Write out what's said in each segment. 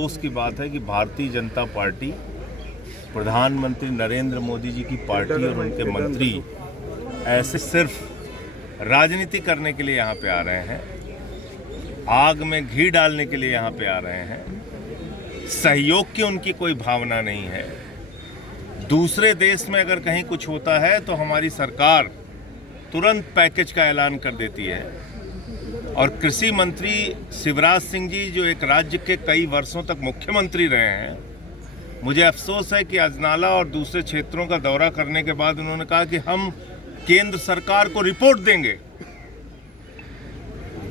अफसोस की बात है कि भारतीय जनता पार्टी, प्रधानमंत्री नरेंद्र मोदी जी की पार्टी और उनके मंत्री ऐसे सिर्फ राजनीति करने के लिए यहाँ पे आ रहे हैं, आग में घी डालने के लिए यहाँ पे आ रहे हैं। सहयोग की उनकी कोई भावना नहीं है। दूसरे देश में अगर कहीं कुछ होता है तो हमारी सरकार तुरंत पैकेज का ऐलान कर देती है। और कृषि मंत्री शिवराज सिंह जी, जो एक राज्य के कई वर्षों तक मुख्यमंत्री रहे हैं, मुझे अफसोस है कि अजनाला और दूसरे क्षेत्रों का दौरा करने के बाद उन्होंने कहा कि हम केंद्र सरकार को रिपोर्ट देंगे।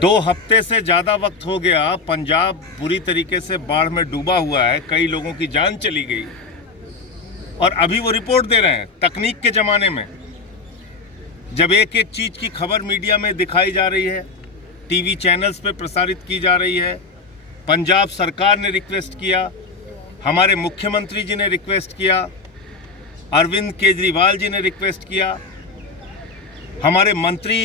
2 हफ्ते से ज़्यादा वक्त हो गया, पंजाब बुरी तरीके से बाढ़ में डूबा हुआ है, कई लोगों की जान चली गई और अभी वो रिपोर्ट दे रहे हैं। तकनीक के ज़माने में जब एक एक चीज़ की खबर मीडिया में दिखाई जा रही है, टीवी चैनल्स पे प्रसारित की जा रही है, पंजाब सरकार ने रिक्वेस्ट किया, हमारे मुख्यमंत्री जी ने रिक्वेस्ट किया, अरविंद केजरीवाल जी ने रिक्वेस्ट किया, हमारे मंत्री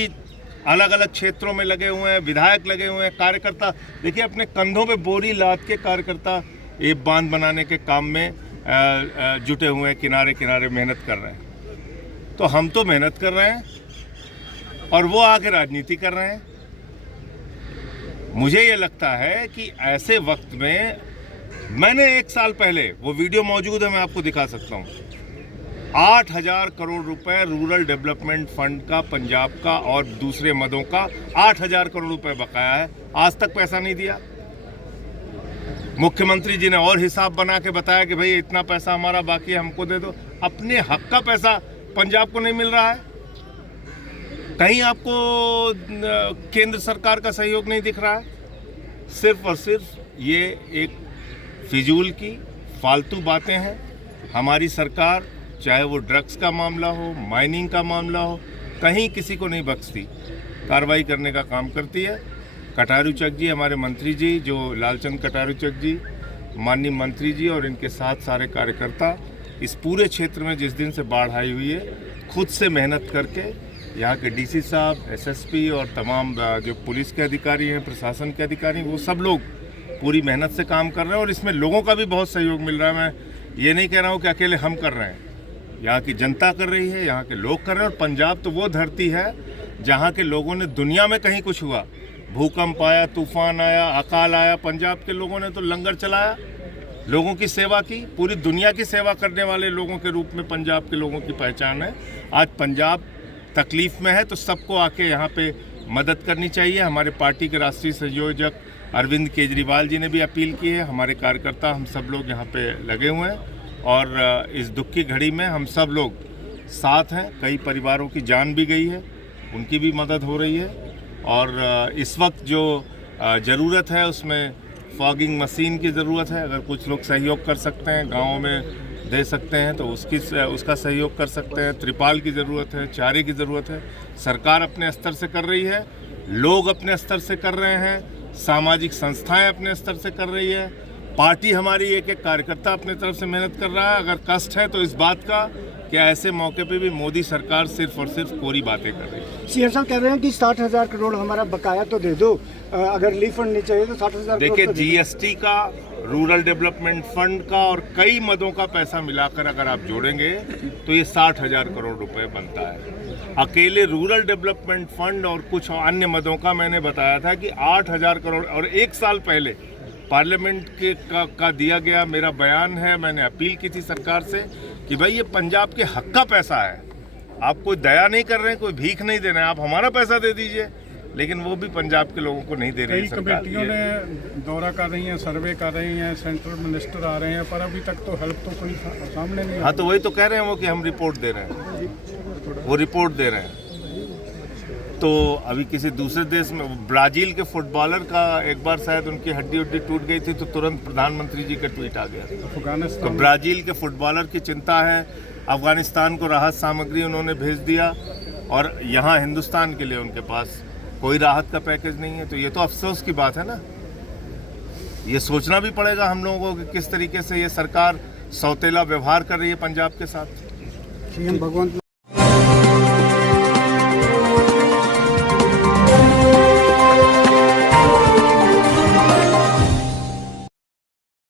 अलग अलग क्षेत्रों में लगे हुए हैं, विधायक लगे हुए हैं, कार्यकर्ता देखिए अपने कंधों पे बोरी लाद के कार्यकर्ता ये बांध बनाने के काम में जुटे हुए हैं, किनारे किनारे मेहनत कर रहे हैं। तो हम तो मेहनत कर रहे हैं और वो आगे राजनीति कर रहे हैं। मुझे ये लगता है कि ऐसे वक्त में, मैंने 1 साल पहले, वो वीडियो मौजूद है, मैं आपको दिखा सकता हूँ, 8,000 करोड़ रुपए रूरल डेवलपमेंट फंड का, पंजाब का और दूसरे मदों का 8,000 करोड़ रुपए बकाया है, आज तक पैसा नहीं दिया। मुख्यमंत्री जी ने और हिसाब बना के बताया कि भाई इतना पैसा हमारा बाकी है, हमको दे दो। अपने हक का पैसा पंजाब को नहीं मिल रहा है। कहीं आपको केंद्र सरकार का सहयोग नहीं दिख रहा है। सिर्फ और सिर्फ ये एक फिजूल की फालतू बातें हैं। हमारी सरकार, चाहे वो ड्रग्स का मामला हो, माइनिंग का मामला हो, कहीं किसी को नहीं बख्शती, कार्रवाई करने का काम करती है। कटारू चक जी, हमारे मंत्री जी, जो लालचंद कटारू चक जी, माननीय मंत्री जी और इनके साथ सारे कार्यकर्ता इस पूरे क्षेत्र में जिस दिन से बाढ़ आई हुई है, खुद से मेहनत करके यहाँ के डीसी साहब, एसएसपी और तमाम जो पुलिस के अधिकारी हैं, प्रशासन के अधिकारी, वो सब लोग पूरी मेहनत से काम कर रहे हैं और इसमें लोगों का भी बहुत सहयोग मिल रहा है। मैं ये नहीं कह रहा हूँ कि अकेले हम कर रहे हैं, यहाँ की जनता कर रही है, यहाँ के लोग कर रहे हैं। और पंजाब तो वो धरती है जहाँ के लोगों ने, दुनिया में कहीं कुछ हुआ, भूकंप आया, तूफान आया, अकाल आया, पंजाब के लोगों ने तो लंगर चलाया, लोगों की सेवा की। पूरी दुनिया की सेवा करने वाले लोगों के रूप में पंजाब के लोगों की पहचान है। आज पंजाब तकलीफ़ में है तो सबको आके यहाँ पे मदद करनी चाहिए। हमारे पार्टी के राष्ट्रीय संयोजक अरविंद केजरीवाल जी ने भी अपील की है। हमारे कार्यकर्ता, हम सब लोग यहाँ पे लगे हुए हैं और इस दुख की घड़ी में हम सब लोग साथ हैं। कई परिवारों की जान भी गई है, उनकी भी मदद हो रही है। और इस वक्त जो ज़रूरत है उसमें फॉगिंग मशीन की ज़रूरत है। अगर कुछ लोग सहयोग कर सकते हैं, गाँव में दे सकते हैं तो उसका सहयोग कर सकते हैं। त्रिपाल की ज़रूरत है, चारे की ज़रूरत है। सरकार अपने स्तर से कर रही है, लोग अपने स्तर से कर रहे हैं, सामाजिक संस्थाएं अपने स्तर से कर रही है, पार्टी हमारी एक एक कार्यकर्ता अपने तरफ से मेहनत कर रहा है। अगर कष्ट है तो इस बात का कि ऐसे मौके पे भी मोदी सरकार सिर्फ और सिर्फ कोरी बातें कर रही है। सीएम साहब कह रहे हैं कि 60,000 करोड़ हमारा बकाया तो दे दो, अगर रिलीफ फंड नहीं चाहिए तो 60,000 करोड़। देखिए, जीएसटी का, रूरल डेवलपमेंट फंड का और कई मदों का पैसा मिलाकर अगर आप जोड़ेंगे तो ये 60,000 करोड़ रुपए बनता है। अकेले रूरल डेवलपमेंट फंड और कुछ अन्य मदों का मैंने बताया था कि 8,000 करोड़। और 1 साल पहले पार्लियामेंट का दिया गया मेरा बयान है, मैंने अपील की थी सरकार से कि भाई ये पंजाब के हक का पैसा है, आप कोई दया नहीं कर रहे हैं, कोई भीख नहीं दे रहे हैं, आप हमारा पैसा दे दीजिए। लेकिन वो भी पंजाब के लोगों को नहीं दे रही है सरकार। कई कमेटियों ने दौरा कर रही हैं, सर्वे कर रही हैं, सेंट्रल मिनिस्टर आ रहे हैं, पर अभी तक तो हेल्प तो कोई सामने नहीं। हाँ, तो वही तो कह रहे हैं वो कि हम रिपोर्ट दे रहे हैं, वो रिपोर्ट दे रहे हैं। तो अभी किसी दूसरे देश में, ब्राज़ील के फुटबॉलर का एक बार शायद उनकी हड्डी उड्डी टूट गई थी तो तुरंत प्रधानमंत्री जी का ट्वीट आ गया। तो ब्राज़ील के फुटबॉलर की चिंता है। अफगानिस्तान को राहत सामग्री उन्होंने भेज दिया और यहाँ हिंदुस्तान के लिए उनके पास कोई राहत का पैकेज नहीं है। तो ये तो अफसोस की बात है ना। ये सोचना भी पड़ेगा हम लोगों को कि किस तरीके से ये सरकार सौतेला व्यवहार कर रही है पंजाब के साथ। सीएम भगवंत